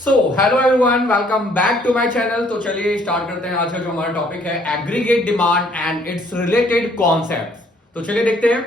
So hello everyone, welcome back to my channel. तो चलिए start करते हैं। आज का जो हमारा टॉपिक है aggregate demand and it's related concepts. तो चलिए देखते हैं।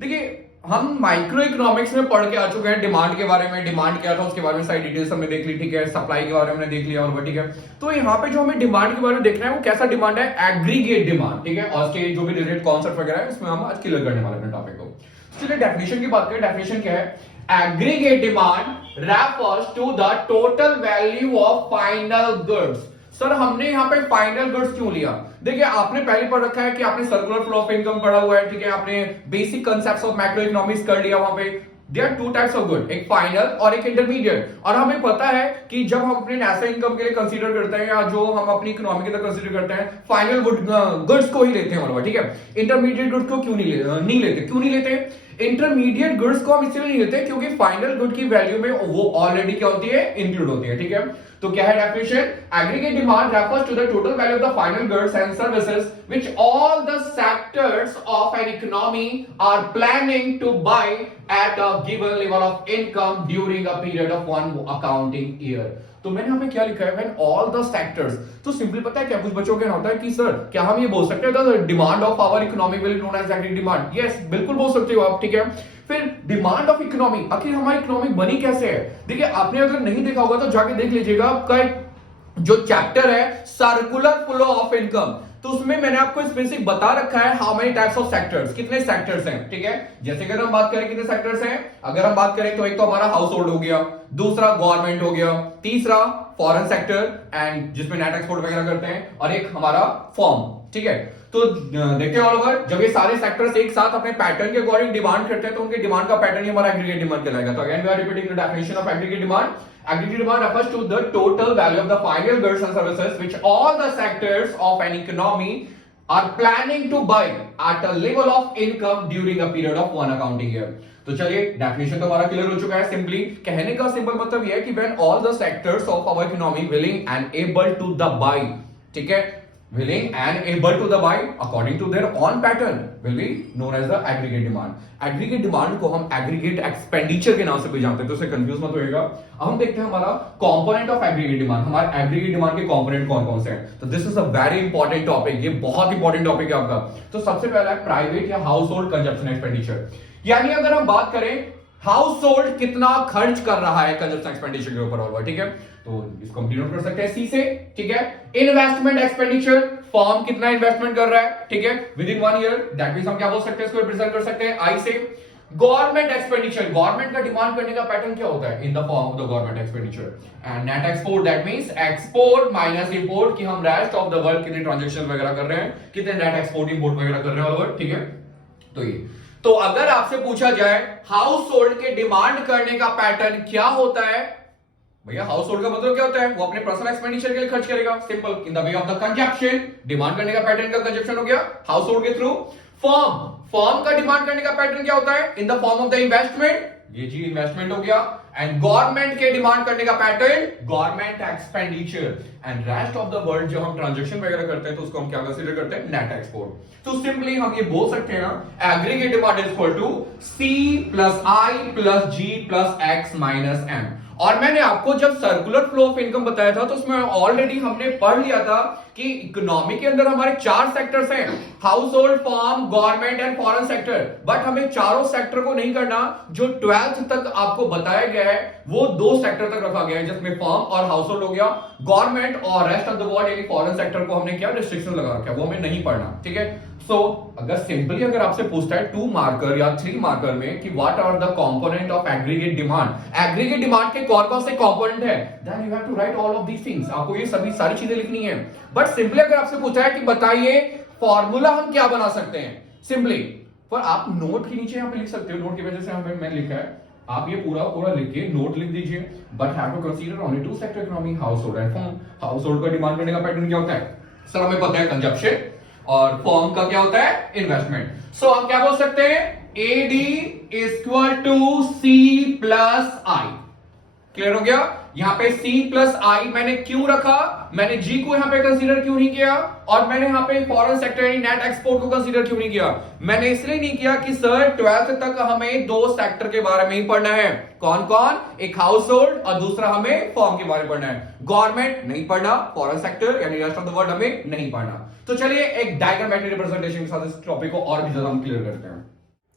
देखिए, हम माइक्रो इकोनॉमिक्स में पढ़ के आ चुके हैं डिमांड के बारे में। डिमांड क्या था उसके बारे में सारी डिटेल्स हमने देख ली, ठीक है। सप्लाई के बारे में देख लिया और ठीक है। तो यहाँ पे जो हमें डिमांड के बारे में देखना है वो कैसा डिमांड है, एग्रीगेट डिमांड, ठीक है। और उसके जो भी रिलेटेड कॉन्सेप्ट वगैरह है उसमें हम आज क्लियर करने वाले हैं टॉपिक को। चलिए डेफिनेशन की बात करें। डेफिनेशन क्या है? aggregate demand refers to the total value of final goods। Sir हमने यहाँ पे फाइनल गुड्स क्यों लिया? देखिए, आपने पहले पढ़ रखा है कि आपने सर्कुलर फ्लो ऑफ इनकम पढ़ा हुआ है, ठीक है। आपने basic concepts of macro economics कर लिया। वहां पे there are two types of good, एक फाइनल और एक इंटरमीडिएट। और हमें पता है कि जब हम अपने नेशनल इनकम के लिए कंसीडर करते हैं या जो हम अपनी इकोनॉमी के लिए कंसीडर करते हैं, फाइनल गुड्स को ही लेते हैं मतलब, ठीक है। इंटरमीडिएट गुड्स को क्यों नहीं लेते? क्यों नहीं लेते? इंटरमीडिएट गुड्स को हम इसलिए नहीं लेते क्योंकि फाइनल गुड की वैल्यू में वो ऑलरेडी क्या होती है, इंक्लूड होती है, ठीक है। तो क्या है definition? Aggregate demand refers to the total value of the final goods and services which all the sectors of an economy are planning to buy at a given level of income during a period of one accounting year. तो मैंने हमें क्या लिखा है, when all the sectors. तो simply पता है क्या कुछ बच्चों के होता है कि सर क्या हम ये बोल सकते हैं the demand of our economy will known as aggregate demand? Yes, बिल्कुल बोल सकते हो आप, ठीक है। फिर डिमांड ऑफ इकोनॉमी, आखिर हमारी इकोनॉमी बनी कैसे है? देखिए, आपने अगर नहीं देखा होगा तो जाके देख लीजिएगा। आपका एक जो चैप्टर है सर्कुलर फ्लो ऑफ इनकम, तो उसमें मैंने आपको स्पेसिफिक बता रखा है how many types of sectors, कितने सेक्टर्स हैं, ठीक है। जैसे अगर हम बात करें कितने सेक्टर्स हैं, अगर हम बात करें तो एक तो हमारा हाउस होल्ड हो गया, दूसरा गवर्नमेंट हो गया, तीसरा फॉरेन सेक्टर एंड जिसमें नेट एक्सपोर्ट वगैरह करते हैं, और एक हमारा फॉर्म, ठीक है। तो देखते हैं ऑल ओवर, जब ये सारे सेक्टर्स एक साथ अपने पैटर्न के अकॉर्डिंग डिमांड करते हैं तो उनके डिमांड का पैटर्न ही हमारा एग्रीगेट डिमांड कहलाएगा। तो again we are repeating the definition of aggregate demand. Aggregate demand refers to the total value of the final goods and services which all the sectors of an economy are planning to buy at a level of income during a period of one accounting year। तो चलिए definition तो हमारा clear हो चुका है। Simply कहने का simple मतलब यह है कि when all the sectors of our economy willing and able to the buy, ठीक है, willing and able to the buy according to their own pattern will be known as the aggregate demand। aggregate demand को हम aggregate expenditure के नाम से भी जानते हैं, तो उससे कंफ्यूज मत होइएगा। अब हम देखते हैं हमारा कंपोनेंट ऑफ एग्रीगेट डिमांड। हमारे एग्रीगेट डिमांड के कंपोनेंट कौन कौन से हैं? तो this is a very important topic, ये बहुत इंपॉर्टेंट टॉपिक है आपका। तो सबसे पहला है प्राइवेट या हाउस होल्ड कंजप्शन एक्सपेंडिचर। यानी अगर हम बात करें हाउस होल्ड कितना खर्च कर रहा है कंजप्शन एक्सपेंडिचर के ऊपर, और ठीक है। तो इसको हम डिनोट कर सकते हैं सी से, ठीक है। इन्वेस्टमेंट एक्सपेंडिचर, फॉर्म कितना इन्वेस्टमेंट कर रहा है, ठीक है, with in 1 year, that means हम क्या बोल सकते हैं, इसको रिप्रेजेंट कर सकते हैं आई से। गवर्नमेंट एक्सपेंडिचर, गवर्नमेंट का डिमांड करने का पैटर्न क्या होता है, in the form of the government expenditure. And net export, that means export minus import, कि हम रेस्ट ऑफ द वर्ल्ड कितने ट्रांजैक्शन वगैरह कर रहे हैं, कितने नेट एक्सपोर्ट इंपोर्ट वगैरह कर रहे हैं ऑल ओवर, ठीक है। तो ये, तो अगर आपसे पूछा जाए हाउस होल्ड के डिमांड करने का पैटर्न क्या होता है, भैया हाउस होल्ड का मतलब क्या होता है, वो अपने पर्सनल एक्सपेंडिचर के लिए खर्च करेगा, simple, in the way of the consumption. Demand करने का पैटर्न का कंजप्शन हो गया हाउस होल्ड के थ्रू। फॉर्म का डिमांड करने का पैटर्न क्या होता है, in the form of the investment, ये जी इन्वेस्टमेंट हो गया। एंड गवर्नमेंट के डिमांड करने का pattern government expenditure. And rest of the world जब हम ट्रांजैक्शन वगैरह करते हैं तो उसको हम क्या कंसीडर करते हैं, नेट एक्सपोर्ट। तो सिंपली हम ये बोल सकते हैं ना, aggregate demand is equal to C plus I plus G plus X minus M. और मैंने आपको जब सर्कुलर फ्लो ऑफ इनकम बताया था तो उसमें ऑलरेडी हमने पढ़ लिया था कि इकोनॉमी के अंदर हमारे 4 सेक्टर्स हैं, house hold, form, government and foreign sector. But हमें चारों सेक्टर को नहीं करना, जो 12th तक आपको बताया गया है वो 2 सेक्टर तक रखा गया है, जिसमें फॉर्म और हाउस होल्ड हो गया। गवर्नमेंट और रेस्ट ऑफ द वर्ल्ड यानी फॉरेन सेक्टर को हमने क्या रिस्ट्रिक्शन लगा रखा है, वो हमें नहीं पढ़ना, ठीक है। सो अगर सिंपली अगर आपसे पूछता है 2 मार्कर या 3 मार्कर में कि what are the component of aggregate demand, aggregate demand के कौन कौन से कंपोनेंट है, then you have to write all of these things. आपको ये सभी सारी चीजें लिखनी है। बट सिंपली अगर आपसे पूछा है कि बताइए फॉर्मूला हम क्या बना सकते हैं, सिंपली पर आप नोट के नीचे यहां पे लिख सकते हो, नोट की वजह से मैं लिखा है, आप ये पूरा लिख के नोट लिख दीजिए। But have to consider only 2 sector economy, household and firm. Household का डिमांड करने का पैटर्न क्या होता है, सर हमें पता है कंजप्शन, और फॉर्म का क्या होता है, इन्वेस्टमेंट। सो हम क्या बोल सकते हैं, AD equal to C plus I। Clear हो गया? यहाँ पे C प्लस आई मैंने क्यों रखा, मैंने G को यहाँ पे कंसीडर क्यों नहीं किया, और मैंने यहाँ पे फॉरेन सेक्टर यानी नेट एक्सपोर्ट को कंसीडर क्यों नहीं किया। मैंने इसलिए नहीं किया कि सर 12th तक हमें दो सेक्टर के बारे में ही पढ़ना है। कौन कौन, एक हाउस होल्ड और दूसरा हमें फॉर्म के बारे में पढ़ना है। गवर्नमेंट नहीं पढ़ना, फॉरेन सेक्टर यानी रेस्ट ऑफ द वर्ल्ड हमें नहीं पढ़ना। तो चलिए एक डायग्रामेटिक रिप्रेजेंटेशन के साथ इस टॉपिक को और भी ज्यादा हम क्लियर करते हैं।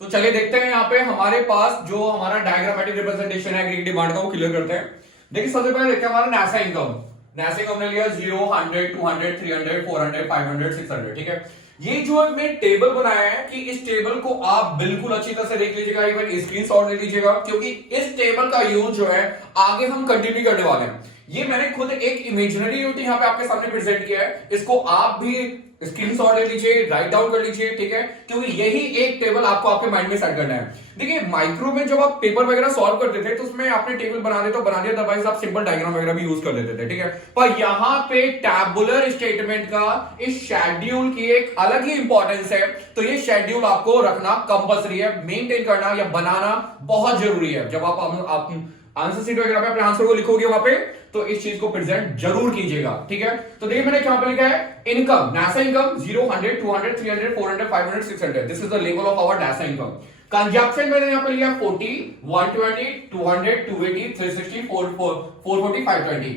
तो चलिए देखते हैं यहाँ पे हमारे पास जो हमारा डायग्रामेटिक रिप्रेजेंटेशन है एग्रीगेट डिमांड का, वो क्लियर करते हैं। देखिए सबसे पहले देखते हैं हमारा नासा इनकम। नासा इनकम ने लिया 0, 100, 200, 300, 400, 500, 600। ठीक है, ये जो हमने टेबल बनाया है कि इस टेबल को आप बिल्कुल अच्छी तरह से देख लीजिएगा, इवन स्क्रीनशॉट ले लीजिएगा, क्योंकि इस टेबल का यूज जो है आगे हम कंटिन्यू करने वाले हैं। ये मैंने खुद एक इमेजिनरी यूनिट यहाँ पे आपके सामने प्रेजेंट किया है, इसको आप भी स्क्रीनशॉट ले लीजिए, राइट डाउन कर लीजिए। ठीक है, क्योंकि यही एक टेबल आपको आपके माइंड में सेट करना है। देखिए माइक्रो में जब आप पेपर वगैरह सॉल्व करते थे तो उसमें आपने टेबल बना दिया तो बना दिया, अदरवाइज आप सिंपल डायग्राम वगैरह भी यूज कर लेते थे। ठीक है, पर यहाँ पे टैबुलर स्टेटमेंट का इस शेड्यूल की एक अलग ही इंपॉर्टेंस है। तो ये शेड्यूल आपको रखना कंपल्सरी है, मेंटेन करना या बनाना बहुत जरूरी है। जब आप आंसर शीट वगैरह पे अपने आंसर को लिखोगे वहां पे, तो इस चीज को प्रेजेंट जरूर कीजिएगा। ठीक है, तो देखिए मैंने क्या पे लिखा है, इनकम नासा income 0, 100, 200, 300, 400, 500, 600। This is the level of our नासा इनकम। कंजप्शन मैंने यहाँ पे लिया 40, 120, 200, 280, 360, 440, 520।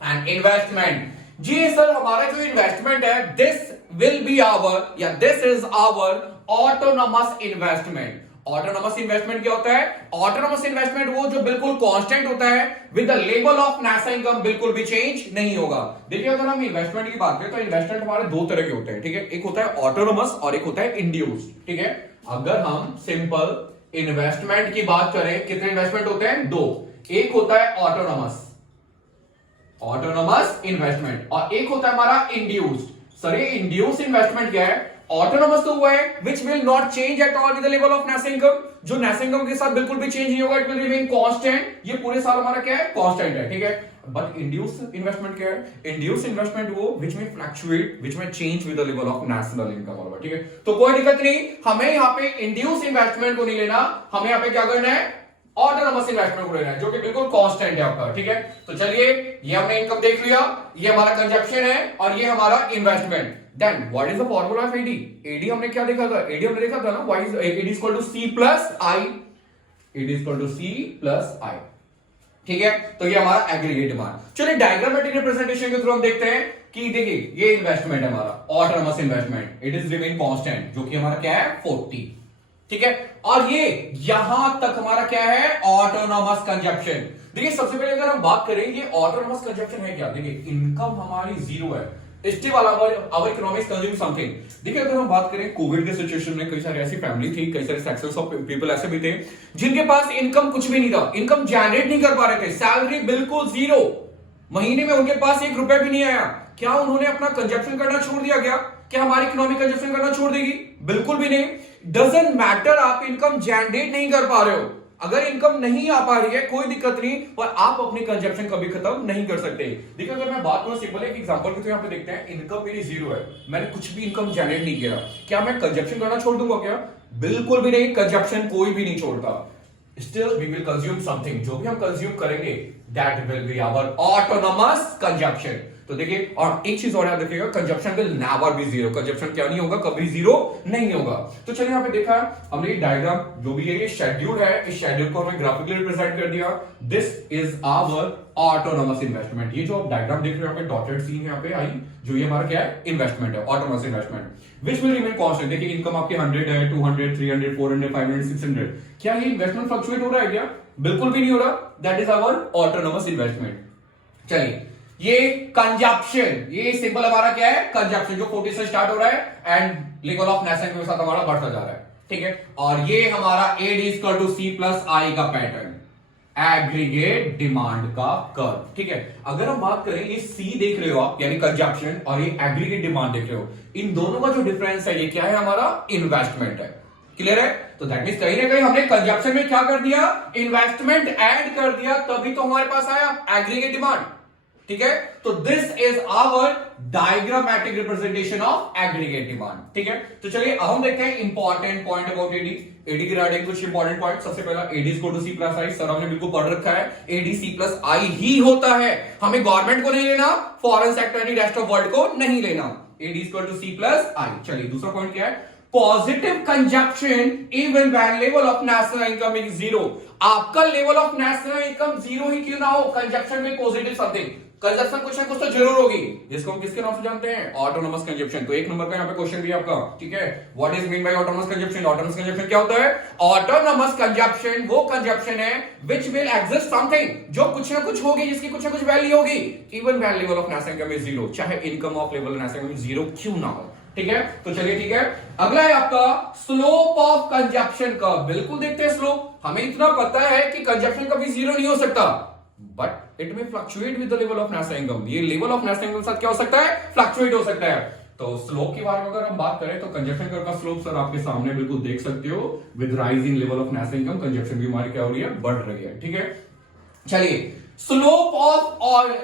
एंड इन्वेस्टमेंट, जी सर हमारा जो इन्वेस्टमेंट है, दिस विल बी आवर या this is our autonomous investment. Autonomous investment क्या होता है, ऑटोनोमस इन्वेस्टमेंट वो जो बिल्कुल कांस्टेंट होता है, with the level of NASA income बिल्कुल भी चेंज नहीं होगा। देखिए अगर हम इन्वेस्टमेंट की बात करें तो इन्वेस्टमेंट हमारे दो तरह के होते हैं। ठीक है, एक होता है ऑटोनोमस और एक होता है इंड्यूस्ड। ठीक है, अगर हम सिंपल इन्वेस्टमेंट की बात करें, कितने इन्वेस्टमेंट होते हैं, दो। एक होता है ऑटोनोमस इन्वेस्टमेंट और एक होता है हमारा इंड्यूस्ड। सर ये इंड्यूस्ड इन्वेस्टमेंट क्या है, ऑटोनोमस तो हुआ है which will not change at all with the level of NASA income, जो नासा इनकम के साथ बिल्कुल भी चेंज नहीं होगा, इट विल रिमेन कांस्टेंट। ये पूरे साल हमारा क्या है, कांस्टेंट है। ठीक है, बट इंड्यूस्ड इन्वेस्टमेंट क्या है, इंड्यूस्ड इन्वेस्टमेंट वो विच में फ्लक्चुएट, विच में change with the level of national income. ठीक है, तो कोई दिक्कत नहीं, हमें यहाँ पे इंड्यूस्ड इन्वेस्टमेंट को नहीं लेना, हमें यहाँ पे क्या करना है, ऑटोनोमस इन्वेस्टमेंट को लेना है, जो कि बिल्कुल कांस्टेंट है आपका। ठीक है, तो चलिए ये हमने इनकम देख लिया, ये हमारा कंजप्शन है और ये हमारा investment. Then what is the formula of AD, AD हमने क्या देखा था, एडी हमने देखा था ना, what is AD is equal to C plus I, AD is equal to C plus I. ठीक है, तो ये हमारा एग्रीगेट डिमांड। चलिए डायग्रामेटिक रिप्रेजेंटेशन के थ्रू हम देखते हैं कि देखिए ये इन्वेस्टमेंट है हमारा autonomous investment, it is remain constant, जो कि हमारा क्या है 40। ठीक है, और ये यहां तक हमारा क्या है, ऑटोनोमस कंजप्शन। देखिए सबसे पहले अगर हम बात करें ये ऑटोनोमस कंजप्शन है क्या, देखिए इनकम हमारी जीरो है, still our economics consume something. देखिए अगर हम बात करें कोविड के सिचुएशन में, कई सारी ऐसी फैमिली थी, कई सारे सेक्शंस ऑफ पीपल ऐसे भी थे जिनके पास इनकम कुछ भी नहीं था, इनकम जनरेट नहीं कर पा रहे थे, सैलरी बिल्कुल जीरो, महीने में उनके पास ₹1 भी नहीं आया। क्या उन्होंने अपना कंजप्शन करना छोड़ दिया क्या हमारी इकोनॉमी कंजप्शन करना छोड़ देगी, बिल्कुल भी नहीं। डजंट मैटर आप इनकम जनरेट नहीं कर पा रहे हो, अगर इनकम नहीं आ पा रही है कोई दिक्कत नहीं, पर आप अपनी कंजप्शन कभी खत्म नहीं कर सकते। देखिए अगर मैं बात करूं सिंपल एक एग्जांपल के, तो यहां पे देखते हैं इनकम मेरी जीरो है, मैंने कुछ भी इनकम जनरेट नहीं किया, क्या मैं कंजप्शन करना छोड़ दूंगा क्या, बिल्कुल भी नहीं, कंजप्शन कोई भी नहीं छोड़ता। Still we will consume something, जो भी हम कंज्यूम करेंगे that will be our autonomous consumption. तो देखिए और एक चीज और याद रखिएगा, consumption will never be zero, consumption क्या नहीं होगा, कभी जीरो नहीं होगा। तो चलिए यहाँ पे देखा हमने ये डायग्राम जो भी है, ये शेड्यूल है, इस शेड्यूल को हमने ग्राफिकली रिप्रेजेंट कर दिया, this is our autonomous investment. ये जो आप डायग्राम देख रहे हो यहाँ पे डॉटेड सीन यहाँ पे आई, जो ये हमारा क्या है, इन्वेस्टमेंट है, autonomous investment which will remain constant. देखिए इनकम आपकी 100 है, 200, 300, 400, 500, 600, क्या ये इन्वेस्टमेंट फ्लक्चुएट हो रहा है क्या, बिल्कुल भी नहीं हो रहा, that is our autonomous investment. चलिए ये कंजप्शन, ये सिंपल हमारा क्या है, कंजप्शन, जो 40 से स्टार्ट हो रहा है एंड लेवल ऑफ नेशनल के साथ हमारा बढ़ता जा रहा है। ठीक है, और ये हमारा AD equal to C plus I का पैटर्न, एग्रीगेट डिमांड का कर्व। ठीक है, अगर हम बात करें ये सी देख रहे हो आप, यानी कंजप्शन, और ये एग्रीगेट डिमांड देख रहे हो, इन दोनों का जो डिफरेंस है ये क्या है, हमारा इन्वेस्टमेंट है। क्लियर है, तो दैट मींस कहीं ना कहीं हमने कंजप्शन में क्या कर दिया, इन्वेस्टमेंट ऐड कर दिया, तभी तो हमारे पास आया एग्रीगेट डिमांड। ठीक है, तो this is our diagrammatic representation of aggregate demand. ठीक है, तो चलिए अब हम देखते हैं important point about AD. AD के रिगार्डिंग कुछ इंपॉर्टेंट पॉइंट। सबसे पहला, AD is equal to C plus I. Sir हमने बिल्कुल पढ़ रखा है, एडी सी प्लस आई ही होता है। हमें गवर्नमेंट को नहीं लेना, foreign sector any rest of world को नहीं लेना। AD is equal to C plus I. चलिए दूसरा पॉइंट क्या है, positive consumption even when level of national income is zero. आपका level of national income zero ही क्यों ना हो, कंजप्शन में पॉजिटिव समथिंग, कंजप्शन कुछ ना कुछ तो जरूर होगी, जिसको हम किसके नाम से जानते हैं, ऑटोनोमस कंजप्शन। तो एक नंबर का यहाँ पे क्वेश्चन भी है आपका। ठीक है, what is mean by autonomous consumption? Autonomous consumption क्या होता है? ऑटोनोमस कंजप्शन वो कंजप्शन है विच विल एग्जिस्ट समथिंग, जो कुछ ना कुछ होगी, जिसकी कुछ ना कुछ वैल्यू होगी, even when level of national income is zero, चाहे income of level national income zero क्यों ना हो। ठीक है, तो चलिए ठीक है, अगला है आपका स्लोप ऑफ कंजप्शन कर्व। बिल्कुल देखते हैं स्लोप। हमें इतना पता है कि कंजप्शन कभी जीरो नहीं हो सकता, बट इट में fluctuate with the level of national income. ये लेवल ऑफ नेशनल इनकम के साथ क्या हो सकता है, फ्लक्चुएट हो सकता है। तो स्लोप के बारे में अगर हम बात करें तो कंजप्शन कर्व का स्लोप सर आपके सामने बिल्कुल देख सकते हो। With rise in level of national income consumption भी हमारी क्या हो रही है, बढ़ रही है। ठीक है, चलिए स्लोप ऑफ और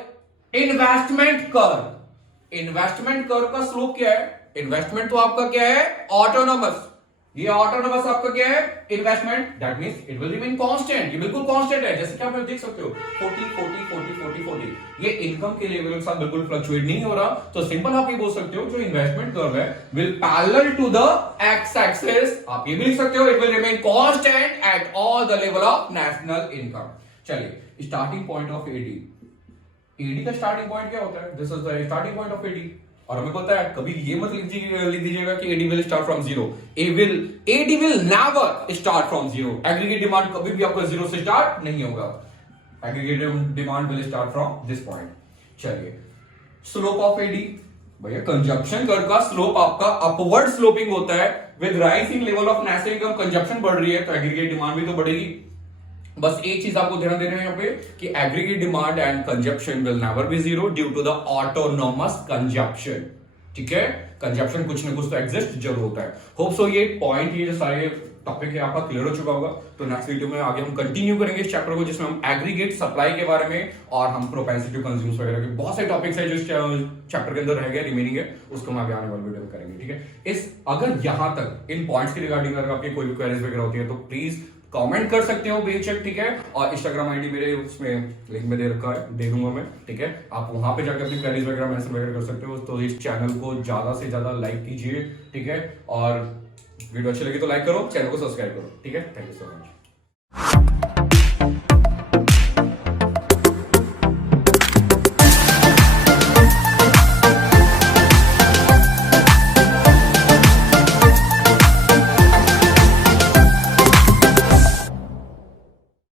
इन्वेस्टमेंट कर्व। इन्वेस्टमेंट कर्व का स्लोप क्या है? इन्वेस्टमेंट तो आपका क्या है, ऑटोनोमस। ये ऑटोनोमस आपका क्या है, investment. That means it will remain constant. ये बिल्कुल कांस्टेंट है, जैसे कि आप देख सकते हो 40 40 40 40 40। ये इनकम के लेवल के साथ बिल्कुल फ्लक्चुएट नहीं हो रहा। तो सिंपल आप ये बोल सकते हो, जो इन्वेस्टमेंट कर्व है will parallel to the X axis. आप ये भी लिख सकते हो, it will remain constant at all the level of national income. चलिए starting point of AD. AD का स्टार्टिंग पॉइंट क्या होता है? This is the starting point of AD. और हमें पता है, कभी ये मत लिख दीजिएगा कि AD will start from zero. AD will never start from zero. Aggregate demand कभी भी आपका जीरो से स्टार्ट नहीं होगा। Aggregate demand will start from this point. चलिए स्लोप ऑफ एडी, भैया कंजप्शन कर्व का स्लोप आपका अपवर्ड स्लोपिंग होता है। With rise in level of national income consumption बढ़ रही है तो एग्रीगेट डिमांड भी तो बढ़ेगी। बस एक चीज आपको ध्यान देना है यहाँ पे कि aggregate demand and consumption will never be zero due to the autonomous consumption. ठीक है, कंजप्शन कुछ ना कुछ तो एग्जिस्ट जरूर होता है। होप सो ये पॉइंट, ये जो सारे टॉपिक है आपका क्लियर हो चुका होगा। तो नेक्स्ट वीडियो में आगे हम कंटिन्यू करेंगे इस चैप्टर को, जिसमें हम एग्रीगेट सप्लाई के बारे में और हम प्रोपेंसिटी कंज्यूम्स वगैरह के बहुत सारे टॉपिक्स है जो इस चैप्टर के अंदर रह गए, रिमेनिंग है, उसको हम आगे आने वाले वीडियो में करेंगे। ठीक है, इस अगर यहां तक इन पॉइंट्स के रिगार्डिंग अगर आपकी कोई भी क्वेरीज वगैरह होती है तो प्लीज कमेंट कर सकते हो बेशक। ठीक है, और इंस्टाग्राम आईडी मेरे उसमें लिंक में दे रखा है, दे दूंगा मैं। ठीक है, आप वहां पे जाकर अपनी क्वेरीज वगैरह मेंशन वगैरह कर सकते हो। तो इस चैनल को ज्यादा से ज्यादा लाइक कीजिए। ठीक है, और वीडियो अच्छी लगी तो लाइक करो, चैनल को सब्सक्राइब करो। ठीक है, थैंक यू सो मच।